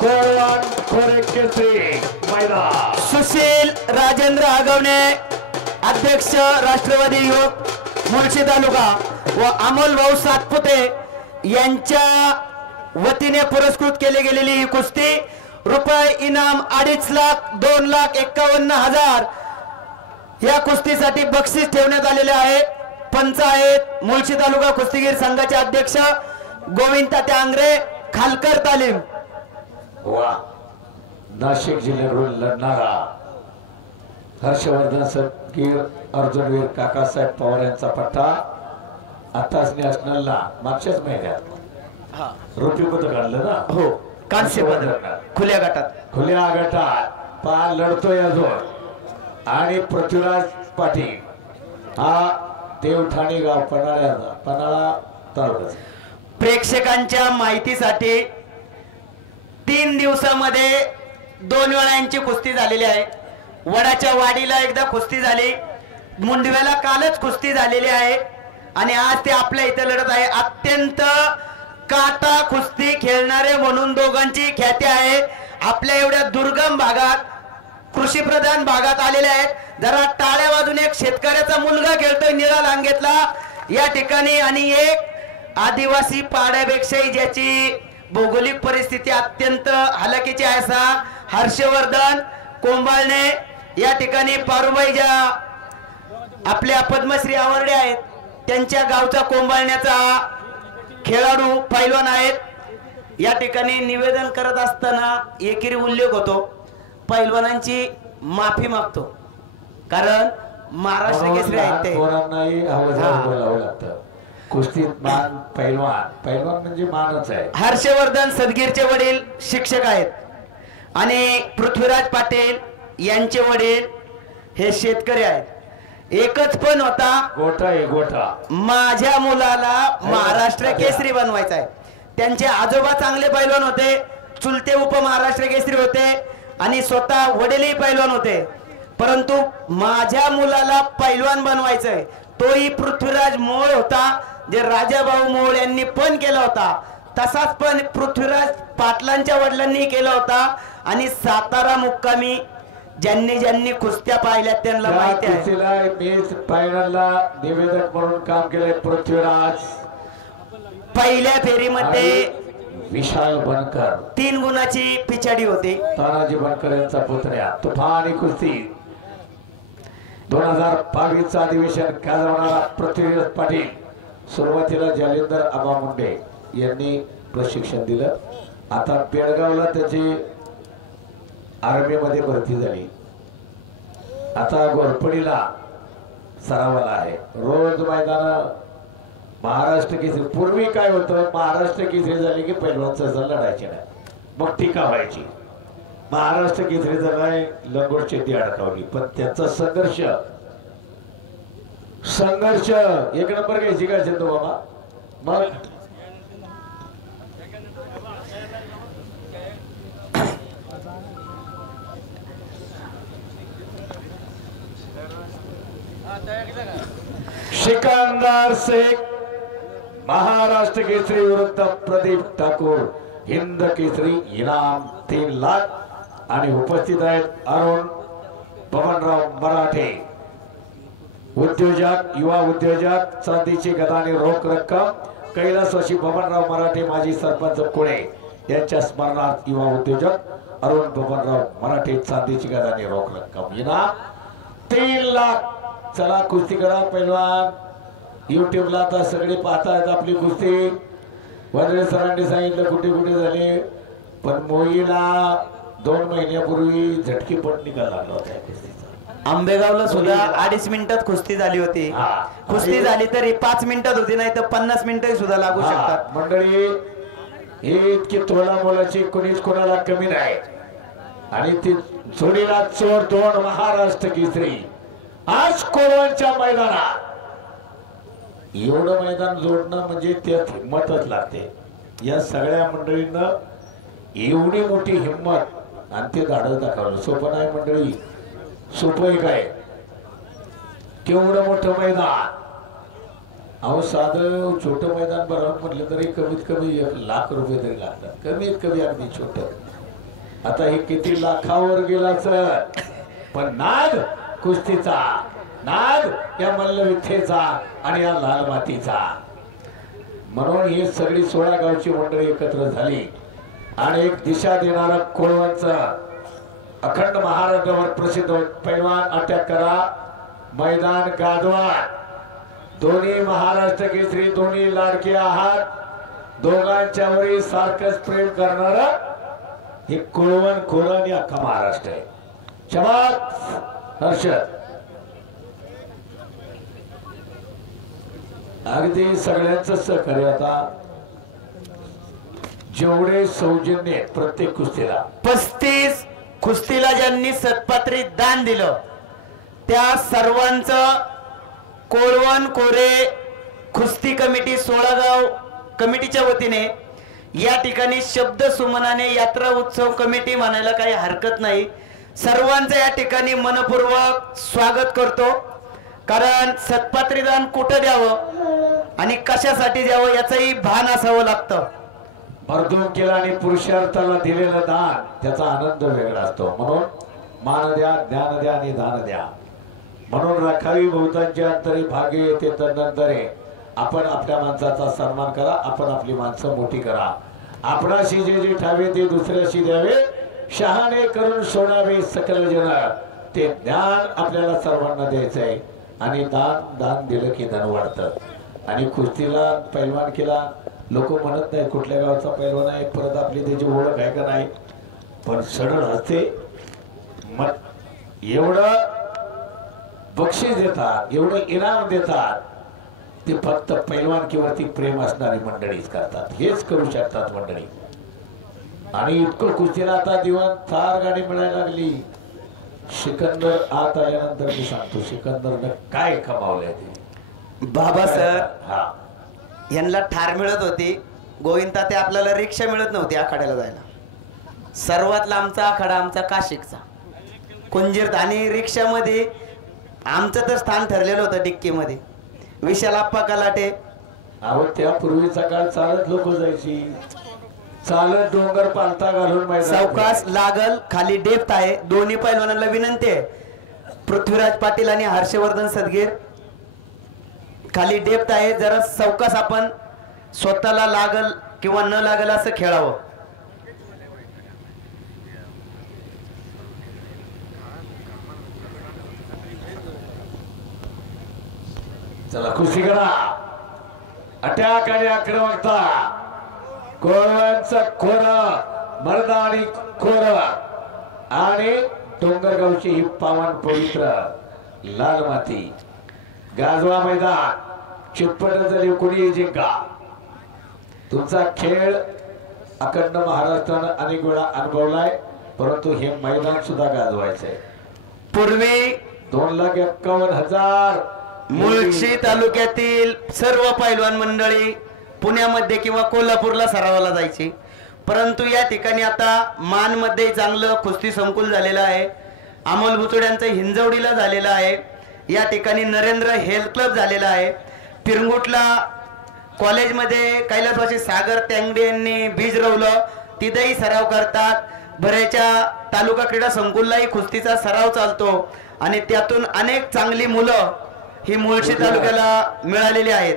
कोरवान कोरे केसरी मैदान सुशील राजेंद्र आगवणे अध्यक्ष राष्ट्रवादी युवक मुळशी तालुका व अमोल भाऊ सातपुते यांच्या वतीने पुरस्कृत केली गेलेली ही कुस्ती रुपये इनाम 2.5 लाख 2,51,000 या कुस्तीसाठी बक्षीस ठेवण्यात आलेले आहे। पंच आहेत मुळशी तालुका कुस्तीगीर संघाचे अध्यक्ष गोविंद तात्या आंग्रे खालकर तालीम। वा नाशिक जिल्ह्यावरून लढणारा हर्षवर्धन सदगीर अर्जुनवीर काकासाहेब पवार यांचा पट्टा आताच नॅशनलला मागच्याच महिन्यात रुपी पदक आणलं ना। हो कांस्य पदक खुल्या गटात पा लढतोय अजून आणि पृथ्वीराज पाटील हा देवठाणी गाव पन्हाळा तालुका। प्रेक्षकांच्या माहितीसाठी 3 दिवसामध्ये 2 वेळा यांची कुस्ती झालेली आहे। वडाच्या वाडीला एकदा कुस्ती झाली, मुंडव्याला कालच कुस्ती झालेली आहे आणि आज ते आपल्या इथे लढत आहे। अत्यंत काटा कुस्ती खेळणारे म्हणून दोघांची ख्याती आहे। आपल्या एवढ्या दुर्गम भागात कृषी प्रधान भागात आलेले आहेत। जरा टाळ्या वाजून एक शेतकऱ्याचा मुलगा खेळतोय निळा लांगेतला या ठिकाणी आणि एक आदिवासी पाड्यापेक्षाही ज्याची भौगोलिक परिस्थिती अत्यंत हलाखीची आहे असा हर्षवर्धन कोंबाळणे या ठिकाणी पारुबाई ज्या आपल्या पद्मश्री अवॉर्ड आहेत त्यांच्या गावचा कोंबाळण्याचा खेळाडू पैलवान आहेत। या ठिकाणी निवेदन करत असताना एकेरी उल्लेख होतो, पैलवानांची माफी मागतो कारण महाराष्ट्र केसरी आहेत ते कुस्तीत मान पैलवान म्हणजे मानच आहे। हर्षवर्धन सदगीरचे वडील शिक्षक आहेत आणि पृथ्वीराज पाटील यांचे वडील हे शेतकरी आहेत। एकच पण होता गोठा माझ्या मुलाला महाराष्ट्र केसरी बनवायचा आहे। त्यांचे आजोबा चांगले पैलवान होते, चुलते उपमहाराष्ट्र केसरी होते आणि स्वतः वडीलही पैलवान होते, परंतु माझ्या मुलाला पैलवान बनवायचंय तोही पृथ्वीराज मोळ होता जे राजाभाऊ मोळ यांनी पण केला होता, तसाच पण पृथ्वीराज पाटलांच्या वडिलांनी केला होता आणि सातारा मुक्कामी ज्यांनी कुस्त्या पाहिल्या त्यांना माहिती आहे। निवेदक म्हणून काम केले पृथ्वीराज। पहिल्या फेरीमध्ये विशाल बनकर 3 गुणाची पिछाडी होती। तानाजी बनकर यांचा पुतण्या तुफानी कुस्ती 2022 अधिवेशन गाजवणारा पृथ्वीराज पाटील सुरुवातीला जालिंदर आबा मुंडे यांनी प्रशिक्षण दिलं। आता बेळगावला त्याची आर्मी मध्ये भरती झाली, आता घोरपडीला सरावाला आहे। रोज मैदान महाराष्ट्र केसरी। पूर्वी काय होतं, महाराष्ट्र केसरी झाली की पैलवानचं लढायचे नाही, मग टीका व्हायची। महाराष्ट्र केसरी झालाय लंगोट शेती अडकावली, पण त्याचा संघर्ष 1 नंबर घ्यायची काय तो बाबा। मग सिकंदर शेख महाराष्ट्र केसरी विरुद्ध प्रदीप ठाकूर हिंद केसरी इनाम 3 लाख आणि उपस्थित आहेत अरुण बबनराव मराठे उद्योजक युवा उद्योजक चांदीची गदानी रोख रक्कम कैलासवासी बबनराव मराठे माजी सरपंच पुणे यांच्या स्मरणार्थ युवा उद्योजक अरुण बबनराव मराठे चांदीची गदानी रोख रक्कम इनाम 3 लाख। चला कुस्ती करा पैलवान। युट्यूबला आता सगळे पाहतायत आपली कुस्ती। वडील सरांनी सांगितलं कुठे झाले, पण मोईला 2 महिन्यापूर्वी झटकी पण निकाल लागला होता कुस्तीचा। आंबेगावला सुद्धा 2.5 मिनिटात कुस्ती झाली होती। कुस्ती झाली तरी 5 मिनिटात होती, नाही तर 50 मिनिटं सुद्धा लागू शकतात। मंडळी हे इतकी तोला मोलाची कोणीच कोणाला कमी नाही आणि ती जोडीला चोर 2 महाराष्ट्र केसरी आज कोलवांच्या मैदानात। एवढं मैदान जोडणं म्हणजे त्यात हिंमतच लागते। या सगळ्या मंडळींना एवढी मोठी हिंमत आणि ते धाडस दाखवलं सोपं नाही मंडळी, सोपं काय केवढं मोठं मैदान। अहो साधं छोटं मैदान भरावं म्हटलं तरी कमीत कमी 1 लाख रुपये तरी लागतात, कमीत कमी अगदी छोटं। आता हे किती लाखावर गेला सर, पण नाद कुस्तीचा, नाद या मल्लविद्येचा आणि या लाल मातीचा. म्हणून ही सगळी 16 गावची मंडळी एकत्र झाली आणि एक दिशा देणारा कोळवांचा अखंड महाराष्ट्रावर प्रसिद्ध पैलवान अटॅक करा मैदान गाजवा. दोन्ही महाराष्ट्र केसरी, दोन्ही लाडके आहात, दोघांच्या वरी सारखंच प्रेम करणार हे कोळवण कोळण अख्खा महाराष्ट्र आहे. शबास हर्षद. अगदी सगळ्यांचं सहकार्य. आता जेवढे सौजन्य आहेत प्रत्येक कुस्तीला, 35 कुस्तीला ज्यांनी सत्पात्री दान दिलं त्या सर्वांचं कोळवण कोरे कुस्ती कमिटी 16 गाव कमिटीच्या वतीने या ठिकाणी शब्द सुमनाने यात्रा उत्सव कमिटी म्हणायला काही हरकत नाही. सर्वांचं या ठिकाणी मनपूर्वक स्वागत करतो. कारण सत्पात्री दान कुठं द्यावं आणि कशासाठी द्यावं याचंही भान असावं लागतं. मर्दूम केला आणि पुरुषार्थाला दिलेलं दान त्याचा आनंद वेगळा असतो. म्हणून मान द्या, ज्ञान द्या आणि दान द्या. म्हणून राखावी बहुतांच्या अंतरी भागे येते तदनंतरे. आपण आपल्या माणसाचा सन्मान करा, आपण आपली माणसं मोठी करा. आपणाशी जे जे ठावे ते दुसऱ्याशी द्यावे, शहाणे करून सोडावे सकल जन. ते ज्ञान आपल्याला सर्वांना द्यायचंय आणि दान दिलं की धन वाढतं. आणि कुस्तीला पैलवान केला लोक म्हणत नाही कुठल्या गावचा पैलवान आहे, परत आपली त्याची ओळख आहे का नाही, पण सरळ असते. एवढं बक्षीस देतात, एवढं इनाम देतात, ते फक्त पैलवान किंवा ती प्रेम असणारी मंडळीच करतात, हेच करू शकतात मंडळी. आणि इतकं कुस्तीला आता दिवाण थार गाडी मिळायला लागली. सिकंदर आत आल्यानंतर मी सांगतो सिकंदरनं काय कमावलंय ते. बाबा सर हा यांना ठार मिळत होती, गोविंदा ते आपल्याला रिक्षा मिळत नव्हती आखाड्याला जायला. सर्वात लांबचा आखाडा आमचा काशिकचा कुंजीर, आणि रिक्षामध्ये आमचं तर स्थान ठरलेलं होतं डिक्कीमध्ये. विशाल आप्पा कलाटे. अहो त्या पूर्वीचा काळ चालत लोक जायची, चालत डोंगर पालथा घालून. सावकाश लागल, खाली डेप्थ आहे. दोन्ही पैलवानांना विनंती आहे, पृथ्वीराज पाटील आणि हर्षवर्धन सदगीर, खाली डेप्थ आहे, जरा सावकाश आपण स्वतःला लागल किंवा न लागल असं खेळावं. चला कुस्ती करा. अटॅक आणि आक्रमकता. कोळवांचा खोर, मर्द आणि खोर आणि डोंगरगावची ही पावन पवित्र लाल माती. गाजवा मैदान, चितपट झाली कोणी जिंका. तुमचा खेळ अखंड महाराष्ट्रानं अनेक वेळा अनुभवलाय, परंतु हे मैदान सुद्धा गाजवायचंय. पूर्वी 2,51,000 मुळशी तालुक्यातील सर्व पैलवान मंडळी पुण्यामध्ये किंवा कोल्हापूरला सरावाला जायची, परंतु या ठिकाणी आता मानमध्ये चांगलं कुस्ती संकुल झालेलं आहे. अमोल बुचुड्यांचं हिंजवडीला झालेलं आहे. या ठिकाणी नरेंद्र हेल्थ क्लब झालेला आहे. पिरंगुटला कॉलेजमध्ये कैलासवासी सागर त्यांगडे यांनी बीज रोवलं, तिथेही सराव करतात. भरेच्या तालुका क्रीडा संकुललाही कुस्तीचा सराव चालतो आणि त्यातून अनेक चांगली मुलं ही मुळशी तालुक्याला मिळालेली आहेत.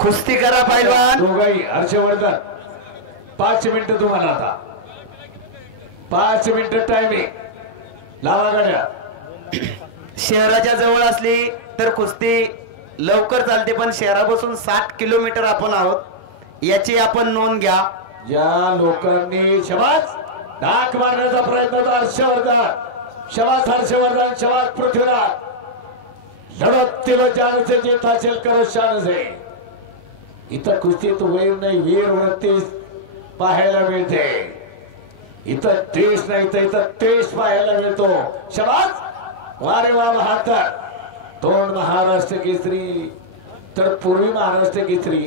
कुस्ती करा पैलवान. दोघाही. हर्षवर्धन 5 मिनिटं तुम्हाला, आता 5 मिनिटं टायमिंग लावा गाड्या. शहराच्या जवळ असली तर कुस्ती लवकर चालते, पण शहरापासून 60 किलोमीटर आपण आहोत, याची आपण नोंद घ्या. ज्या लोकांनी शबास डाक मारण्याचा प्रयत्न होता, हर्षवर्धन शबास, हर्षवर्धन शबास, पृथ्वीराज लढत तिला जाणचे जे ताचेल करत शानचे. इथं कुस्तीत वैर नाही, वीर वृत्ती पाहायला मिळते. इथं द्वेष नाही तर इथं तेज पाहायला मिळतो. शबास, वारे वा बहात्तर. 2 महाराष्ट्र केसरी, तर पूर्वी महाराष्ट्र केसरी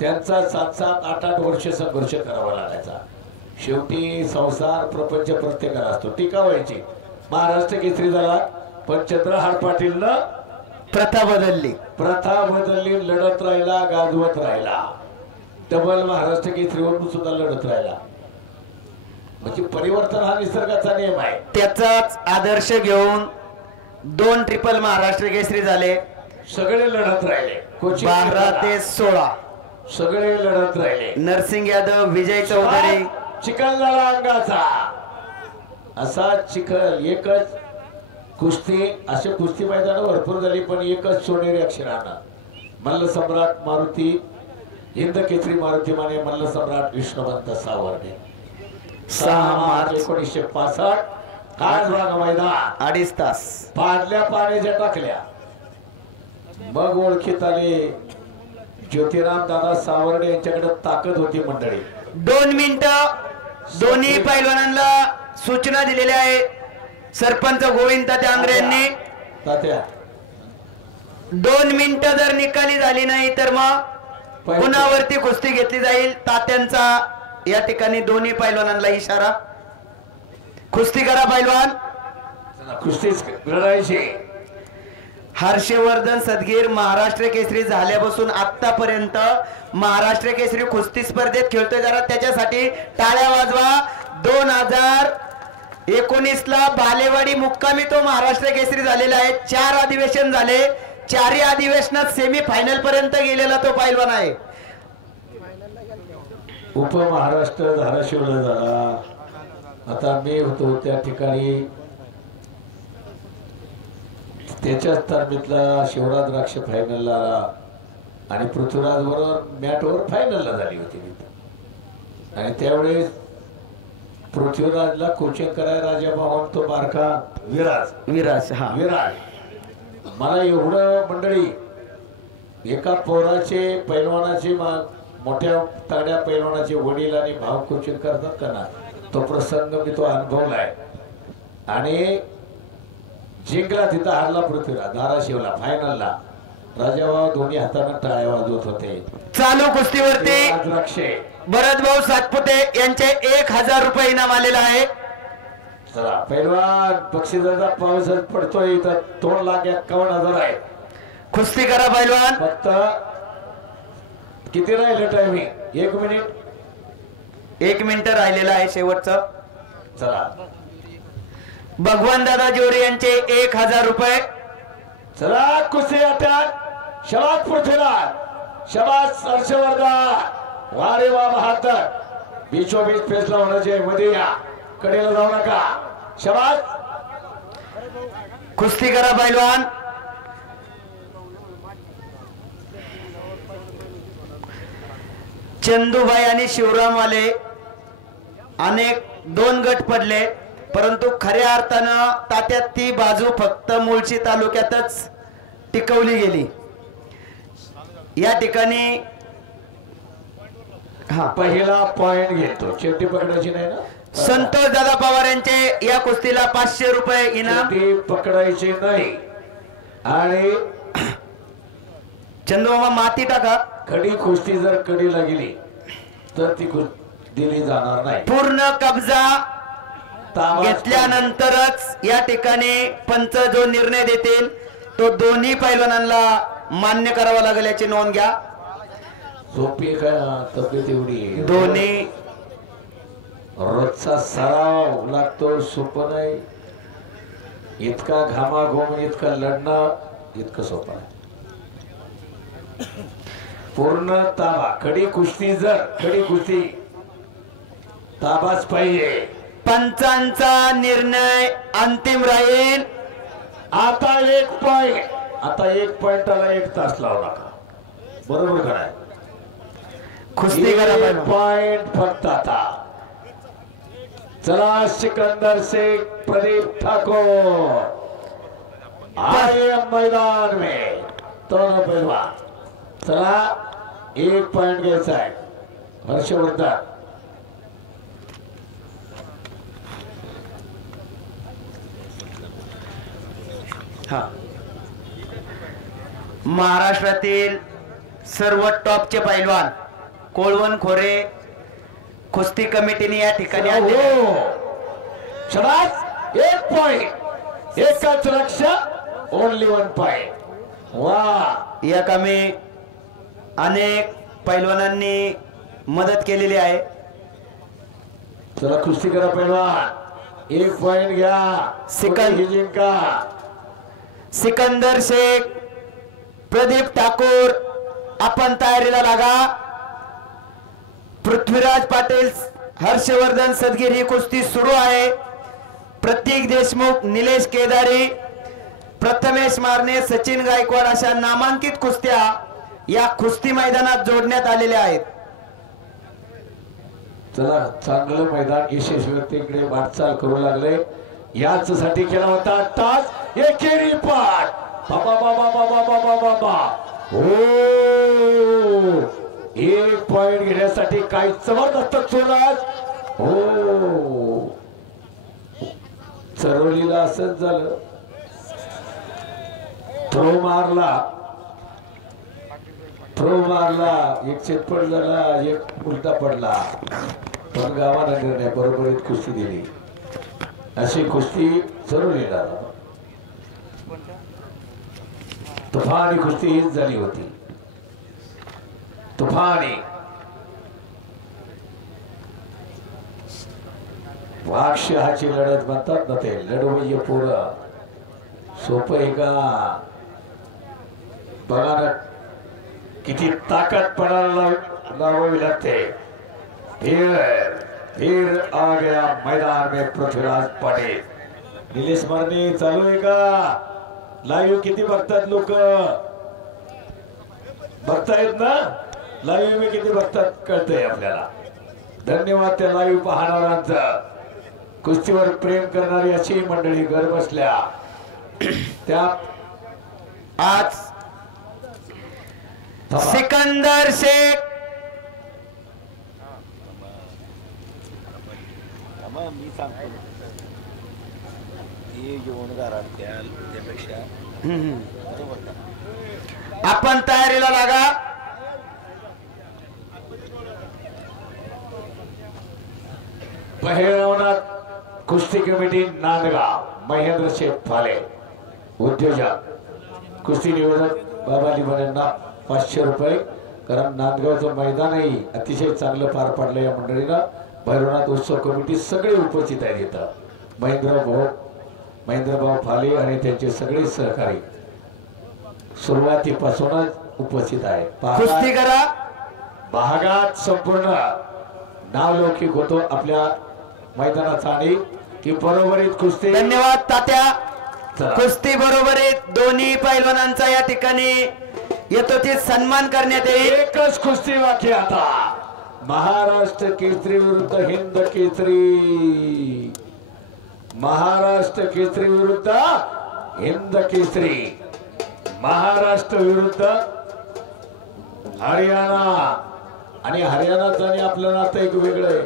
त्यांचा 7-7, 8-8 वर्ष संघर्ष करावा लागायचा. शेवटी संसार प्रपंच प्रत्येकाला असतो, टीका व्हायची. महाराष्ट्र केसरी झाला, पण चंद्रहार पाटीलनं प्रथा बदलली, लढत राहिला, गाजवत राहिला. डबल महाराष्ट्र केसरीवरून सुद्धा लढत राहिला. म्हणजे परिवर्तन हा निसर्गाचा नियम आहे. त्याचाच आदर्श घेऊन 2 ट्रिपल महाराष्ट्र केसरी झाले. सगळे लढत राहिले. 12 ते 16 सगळे लढत राहिले. नरसिंग यादव, विजय चौधरी. चिखल झाला अंगाचा. असा चिखल एकच कुस्ती. असे कुस्ती मैदान भरपूर झाली पण एकच सोनेरी अक्षरानं मल्ल सम्राट मारुती, हिंद केसरी मारुती माने मल्ल सम्राट विष्णुवंत सावर्डे. 6 मार्च 1965 काळजाग मैदान 2.5 तास. पाडल्या पाण्याच्या टाकल्या. मग ओळखीत आले ज्योतिराम दादा सावर्डे यांच्याकडे ताकद होती मंडळी. 2 मिनिटं दोन्ही पैलवानांना सूचना दिलेल्या आहे सरपंच गोविंद तात्या आंग्रे यांनी. तात्या 2 मिनिटं जर निकाली झाली नाही तर मग पुन्हावरती कुस्ती घेतली जाईल. तात्यांचा या ठिकाणी दोन्ही पैलवानांना इशारा. कुस्ती करा पैलवान. कुस्तीच लढायची. हर्षवर्धन सदगीर महाराष्ट्र केसरी झाल्यापासून आतापर्यंत महाराष्ट्र केसरी कुस्ती स्पर्धेत खेळतोय. जरा त्याच्यासाठी टाळ्या वाजवा. 2019 ला बालेवाडी मुक्कामी तो महाराष्ट्र केसरी झालेला आहे. 4 अधिवेशन झाले. 4ही अधिवेशनात सेमी फायनल पर्यंत गेलेला तो पैलवान आहे. उपमहाराष्ट्र धाराशिवला झाला. आता मी होतो त्या ठिकाणी. त्याच्याच तालमीतला शिवराज द्राक्ष फायनलला आला आणि पृथ्वीराज बरोबर मॅटवर फायनलला झाली होती. आणि त्यावेळेस पृथ्वीराजला कोचिंग करायला राजा भावन तो बारका विराज. हा विराज मला एवढं मंडळी एका पोराचे पैलवानाचे मोठ्या तगड्या पैलवानाचे वडील आणि भाव कोचिंग करतात का ना, तो प्रसंग मी तो अनुभवलाय. आणि जिंकला तिथं हारला पृथ्वीराज धाराशिवला फायनलला. राजाभाऊ दोन्ही हाताने टाळ्या वाजवत होते. चालू कुस्तीवरती द्राक्षे भरतभाऊ सातपुते यांचे 1000 रुपये इनाम आलेला आहे. चला पैलवान बक्षिसाचा पाऊसच पडतोय. इथं 2,51,000 आहे. कुस्ती करा पैलवान. फक्त किती राहिलं टायमिंग? 1 मिनिट. 1 मिनिट राहिलेला आहे शेवटचं. चला भगवान दादा जोरे यांचे 1000 रुपये. चला कुस्ती अटॅक. शबास पृथ्वीराज, शबास हर्षवर्धन. वारे वा बहात्तर. 20 फेसला होण्याचे मध्ये या. कडेला जाऊ नका. शबास. कुस्ती करा पैलवान. चंदूबाई आणि शिवरामवाले अनेक 2 गट पडले परंतु खऱ्या अर्थानं तात्यात ती बाजू फक्त मुळशी तालुक्यातच टिकवली गेली. या ठिकाणी पहिला पॉइंट घेतो. शेवटी पकडायची नाही ना. संतोष दादा पवार यांचे या कुस्तीला 500 रुपये इनाम. पकडायची नाही. आणि चंदूमामा माती टाका. कडी कुस्ती जर कडीला गेली तर ती दिली जाणार नाही. पूर्ण कब्जा घेतल्यानंतरच या ठिकाणी पंच जो निर्णय देतील तो दोन्ही पैलवानांना मान्य करावा लागेल याची नोंद घ्या. सोपी काय तब्येत एवढी. दोन्ही रोजचा सराव लागतो. सोपं नाही. इतका घामाघूम इतकं लढणं इतकं सोपं आहे. पूर्ण ताबा. कडी कुस्ती जर कडी कुस्ती ताबाच पाहिजे. पंचांचा निर्णय अंतिम राहील. आता 1 पॉइंट. आता 1 पॉइंटाला 1 तास लावू नका. बरोबर काय? कुस्ती करा 1 पॉइंट फक्त आता. चला सिकंदर शेख, प्रदीप ठाकुर आए मैदान में. दोनों पहलवान. चला 1 पॉइंट घ्यायचा आहे. हर्षवर्धन महाराष्ट्रातील सर्व टॉपचे पैलवान कोळवण खोरे कुस्ती कमिटीने या ठिकाणी आले. शबास. 1 पॉइंट. एकच लक्ष. Only 1 point. वा. या कामी अनेक पैलवानांनी मदत केलेली आहे. चला कुस्ती करा पैलवान, 1 पॉइंट घ्या. जिंका. सिकंदर शेख, प्रदीप ठाकूर, आपण तयारीला लागा. पृथ्वीराज पाटील, हर्षवर्धन सदगीर ही कुस्ती सुरू आहे. प्रतीक देशमुख, निलेश केदारी, प्रथमेश मारणे, सचिन गायकवाड अशा नामांकित कुस्त्या या कुस्ती मैदानात जोडण्यात आलेल्या आहेत. चला चांगलं मैदान यशस्वीतेकडे वाटचाल करू लागले. याच साठी केला होता टाच एकेरी पाठ. बाबा बाबा बाबा बाबा बाबा हो, 1 पॉइंट घेण्यासाठी काय जबरदस्त चोलाच. हो, चरवलीला असंच झालं. थ्रो मारला, एक चितपट झाला, एक उलटा पडला, पण गावाला निर्णय बरोबरीत कुस्ती दिली. अशी कुस्ती चरवलीला तुफानी कुस्ती हीच झाली होती. तुफानी वाघशहाची लढत म्हणतात ना ते. लढवय पोरं सोपं आहे का? बघा ना किती ताकद पणाला लावावी लागते. फिर आ गया मैदान में पृथ्वीराज पाटील. निलेश मारणे चालू आहे का? लाईव्ह किती बघतात लोक? बघतायत ना लाईव्ह? मी किती बघतात कळतंय आपल्याला. धन्यवाद त्या लाईव्ह पाहणाऱ्यांचं. कुस्तीवर प्रेम करणारी अशी मंडळी घर बसल्या. त्या आज सिकंदर शेख, मी सांगतो हे घेऊन घरात त्यापेक्षा आपण तयारीला लागा. पहिलवानात कुस्ती कमिटी नांदगाव, महेंद्र शेठ फाले उद्योजक. कुस्ती नियोजक बाबा लिमण यांना 500 रुपये. कारण नांदगावचं मैदानही अतिशय चांगलं पार पडलं या मंडळीला. भैरवनाथ उत्सव कमिटी सगळे उपस्थित आहेत इथं. महेंद्रभाऊ फाले आणि त्यांचे सगळे सहकारी सुरुवातीपासूनच उपस्थित आहेत. कुस्ती करा. भागात संपूर्ण नावलौकिक होतो आपल्या मैदानाचा. आणि की बरोबरीत कुस्ती. धन्यवाद तात्या. कुस्ती बरोबरीत दोन्ही पैलवानांचा या ठिकाणी यथोचित सन्मान करण्यात येईल. एकच कुस्ती बाकी आता. महाराष्ट्र केसरी विरुद्ध हिंद केसरी. महाराष्ट्र केसरी विरुद्ध हिंद केसरी. महाराष्ट्र विरुद्ध हरियाणा. आणि हरियाणाचं आणि आपलं नातं एक वेगळं आहे.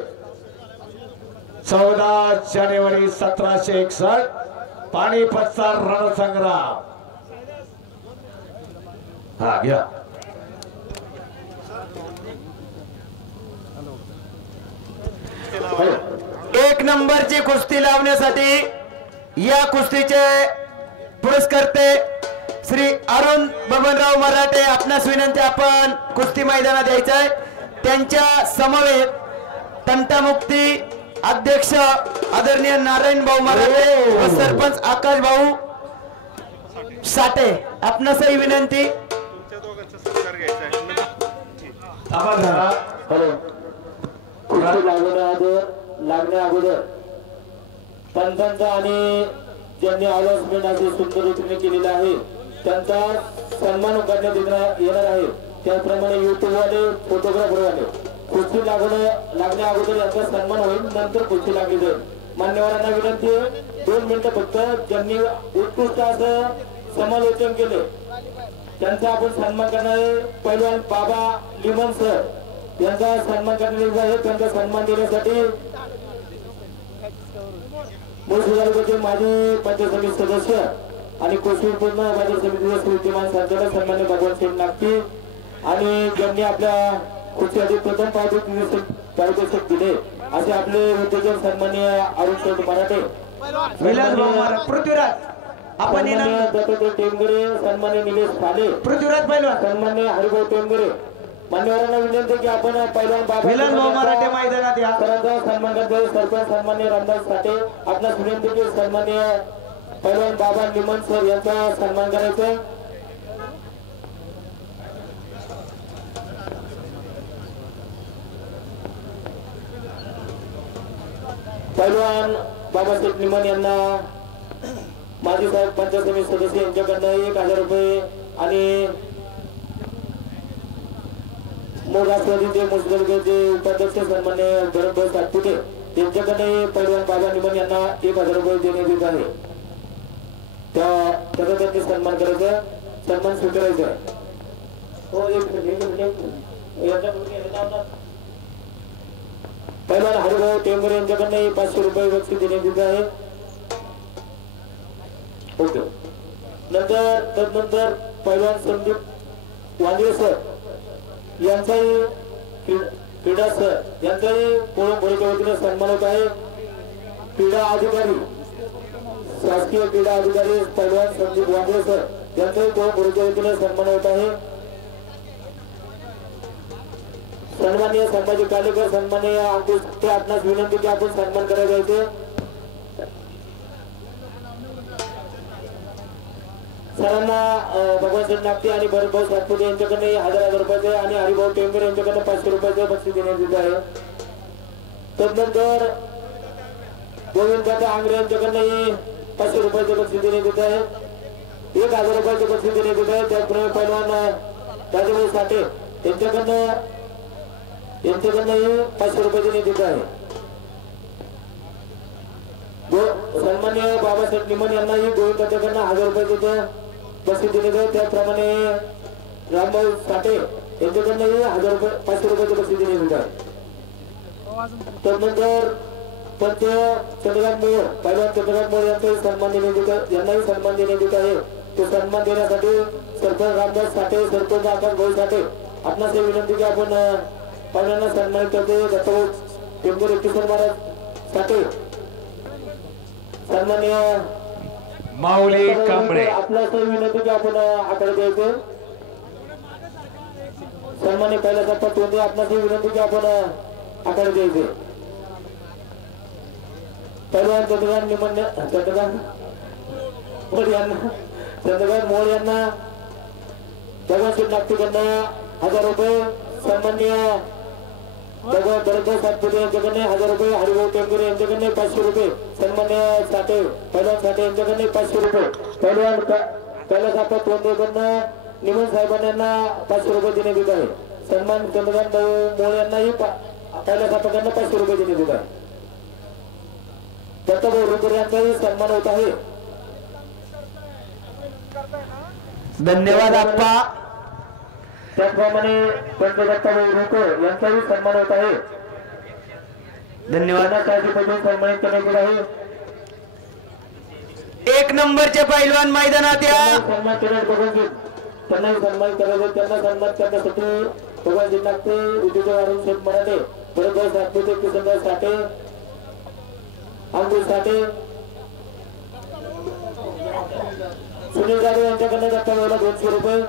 14 जानेवारी 1761 पानिपतचा रणसंग्राम. हा घ्या. एक नंबरची कुस्ती लावण्यासाठी या कुस्तीचे पुरस्कर्ते श्री अरुण बबनराव मराठे आपणास विनंती. आपण कुस्ती मैदानात यायचंय. त्यांच्या समवेत तंटामुक्ती अध्यक्ष आदरणीय नारायण भाऊ मराठे व सरपंच आकाश भाऊ साठे आपणासही विनंती. लागण्या अगोदर पंचांचा आणि ज्यांनी अनाउन्समेंट असे सुंदर रीतीने केलेला आहे त्यांचा सन्मान करण्यात येणार आहे. त्याचप्रमाणे युट्यूबवाले, फोटोग्राफरवाले कुस्ती लागण्या अगोदर यांचा सन्मान होईल. नंतर कुस्ती लागली जाईल. मान्यवरांना विनंती आहे 2 मिनिटं फक्त. ज्यांनी उत्कृष्ट असं समालोचन केले त्यांचा आपण सन्मान करणारे पैलवान बाबा लिमण सर यांचा सन्मान करण्यात आहे. त्यांचा सन्मान देण्यासाठी मुळशी माजी पंचायत समिती सदस्य आणि कुस्ती पूर्ण पंचायत समितीचे विद्यमान संचालक सन्मान्य भगवान सिंग नागती आणि ज्यांनी आपल्या कुस्तीसाठी प्रथम पारितोषिक दिले असे आपले उद्योजक सन्मान्य अरुण शेठ मराठे, पृथ्वीराज आपण दत्तात्रय टेमगरे, सन्मान्य निलेश फाले, पृथ्वीराज पैलवान, सन्मान्य हरिभाऊ टेमगरे, मान्यवरांना विनंती की आपण पहिलवान बाबा विलास भाऊ मराठे मैदानात या. सरांचा सन्मान करतो. सरपंच सन्मान्य रामदास साठे आपणास विनंती की सन्मान्य पहिलवान बाबा निमन सर यांचा सन्मान करायचा. पहिलवान बाबासाहेब निमन यांना माजी साहेब पंचायत समिती सदस्य यांच्याकडनं 1000 रुपये आणि मोरासवाडीचे मुसगडचे उपाध्यक्ष सन्मान्य भरतभाऊ सातपुते यांच्याकडे पहिलवान बाबा निमन यांना 1000 रुपये देण्यात येत आहे. त्याचा त्यांनी सन्मान करायचा. सन्मान स्वीकारायचा. हो पहिलवान हरिभाऊ टेंबरे यांच्याकडनं 500 रुपये बक्षीस देण्यात येत आहे. ओके. तदनंतर पहिलवान संदीप वांद्रे सर यांचाही क्रीडा सर यांचाही पोळंबोळीच्या वतीने सन्मान होत आहे. क्रीडा अधिकारी शासकीय क्रीडा अधिकारी पहिलवान संदीप वांद्रे सर यांचाही पोळंबोळीच्या वतीने सन्मान होत आहे. सन्माननीय संभाजी कालेकर सन्माननीय अंकुश ते आपणास विनंती की आपण सन्मान करायला जायचे. सरांना भगवान सिंग नागते आणि भरतभाऊ सातपुते यांच्याकडे 1000 रुपयाचे आणि हरिभाऊ टेंबरे यांच्याकडे 500 रुपयाचे बक्षीस देण्यात येत आहे. तदनंतर गोविंददादा आंग्रे यांच्याकडे 500 रुपयाचे बक्षीस देण्यात येत आहे. 1000 रुपयाचे बक्षीस देण्यात येत आहे. त्याचप्रमाणे पहिलवान राजेभाऊ साठे यांच्याकडनं 500 रुपये देण्यात येत आहे. सन्मान्य बाबासाहेब निमन यांनाही गोविंददादाकडनं 1000 रुपये बक्षीस देण्यात आहे. त्याचप्रमाणे रामभाऊ साठे यांच्याकडनंही 500 रुपयाचे बक्षीस देण्यात येत आहे. त्यानंतर पंच चंद्रकांत मोळ पहिलवान चंद्रकांत मोळ यांचाही सन्मान देण्यात येत आहे. यांनाही सन्मान देण्यात येत आहे. तो सन्मान देण्यासाठी सरपंच रामदास साठे सरपंच आकाश भाऊ साठे आपणास विनंती की आपण पाहुण्यांना सन्मानित करतो. दत्तभाऊ टेंबरे किसन महाराज साठे सन्मान्य माऊली कांबळे आपल्यास विनंती की आपण आकडे द्यायचे. सन्मान्य पहिला सरपंच होते आपणास विनंती की आपण आकडे द्यायचे. पहिलवान चंद्रकांत निमन चंद्रकांत मोळ यांना भगवान सिंग नागपूरकडनं 1000 रुपये. सन्मान्य भरतभाऊ सातपुते यांच्याकडे 1000 रुपये. हरिभाऊ टेंबरे यांच्याकडे 500 रुपये. सन्मान्य साठे पहिलवान साठे यांच्याकडे 500 रुपये. पहिलवान कैलास आपा तोंडेकडनं निमन साहेबांना 500 रुपये देण्यात येत आहे. सन्मान चंद्रकांत मोळ यांनाही कैलास आपाकडनं 500 रुपये देण्यात येत आहे. दत्तभाऊ रुकर यांचाही सन्मान होत आहे. धन्यवाद आप्पा. त्याचप्रमाणे पंच दत्तभाऊ रुकर यांचाही सन्मान होत आहे. धन्यवाद. सन्मानित करण्यात येत आहे. 1 नंबरचे पहिलवान मैदानात या. सन्मान करण्यात बघून त्यांनाही सन्मान करायचे. त्यांना सन्मान करण्यासाठी भगवान सिंग नागते उद्योजक अरुण शेठ मराठे भरतभाऊ सातपुते किसनभाऊ साठे अंकुश साठे सुनील जाधव यांच्याकडनं दत्ताभाऊला 200 रुपये.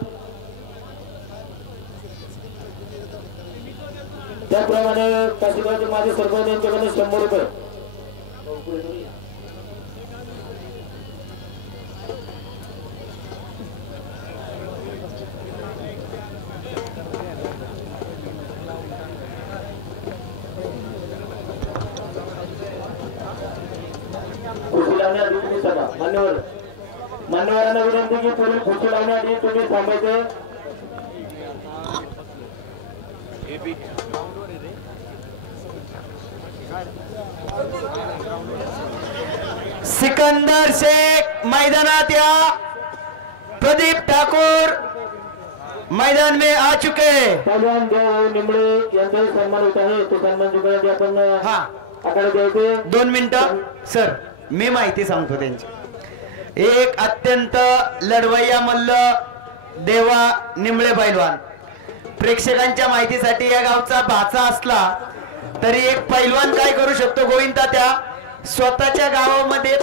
त्याप्रमाणे काशीगावचे माजी सरपंच यांच्याकडे 100 रुपये. खुशी लावण्याआधी तुम्ही थांबा. मान्यवरांना विनंती की पुढील खुशी लावण्याआधी तुम्ही थांबायचे. सिकंदर शेख मैदानात या. प्रदीप ठाकुर मैदान में आ चुके. पहिलवान देव निंबळे यांचाही सन्मान होत आहे. तो सन्मान जिंकण्यासाठी आपण हा आकडे द्यायचे. 2 मिनिटं सर मी माहिती सांगतो त्यांची. एक अत्यंत लढवय्या मल्ल देवा निंबळे पैलवान. प्रेक्षकांच्या माहितीसाठी या गावचा भाचा असला तरी एक पैलवान काय करू शकतो गोविंदा त्या स्वतःच्या गावामध्ये